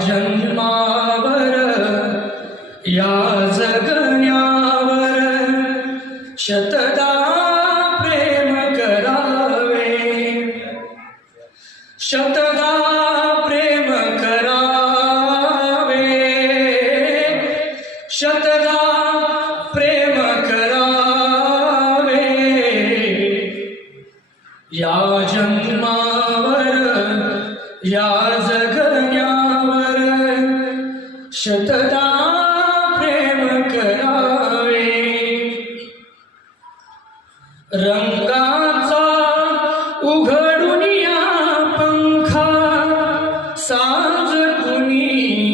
जन्मावर या जगण्यावर शतदा प्रेम करावे, शतदा प्रेम करावे, शतदा प्रेम करावे. या जन्मावर या जगण्यावर शतदा प्रेम करावे. रंगाचा उघडून या पंखा साज कुणी